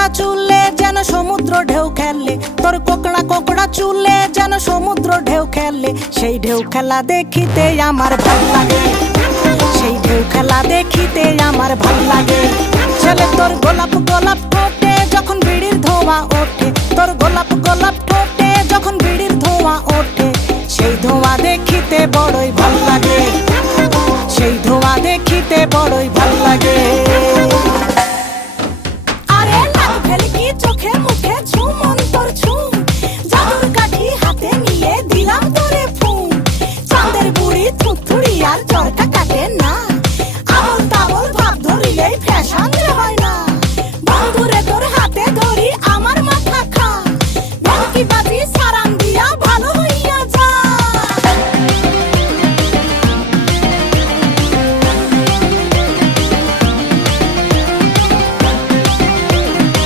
কোকড়া চুলে যেন সমুদ্র ঢেউ খেলে, তোর কোকড়া কোকড়া চুলে যেন সমুদ্র ঢেউ খেলে। সেই ঢেউ খেলা দেখিতে আমার ভাল লাগে, সেই ঢেউ খেলা দেখিতে আমার ভাল লাগে। ছেলে তোর গোলাপ গোলাপ ঠোঁটে যখন বিড়ির ধোঁয়া ওঠে, তোর গোলাপ গোলাপ ঠোঁটে যখন বিড়ির ধোঁয়া ওঠে, সেই ধোঁয়া দেখিতে বড়ই ভাল লাগে, সেই ধোঁয়া দেখিতে বড়ই ভাল লাগে। আরে লাল ভেলকি চোখে মুখে ঝুম অন্তর ঝুম, জাদুর কাঠি হাতে নিয়ে দিলাম তোরে ফুম। চাঁদের বুড়ি থুথুড়ি আর চরকা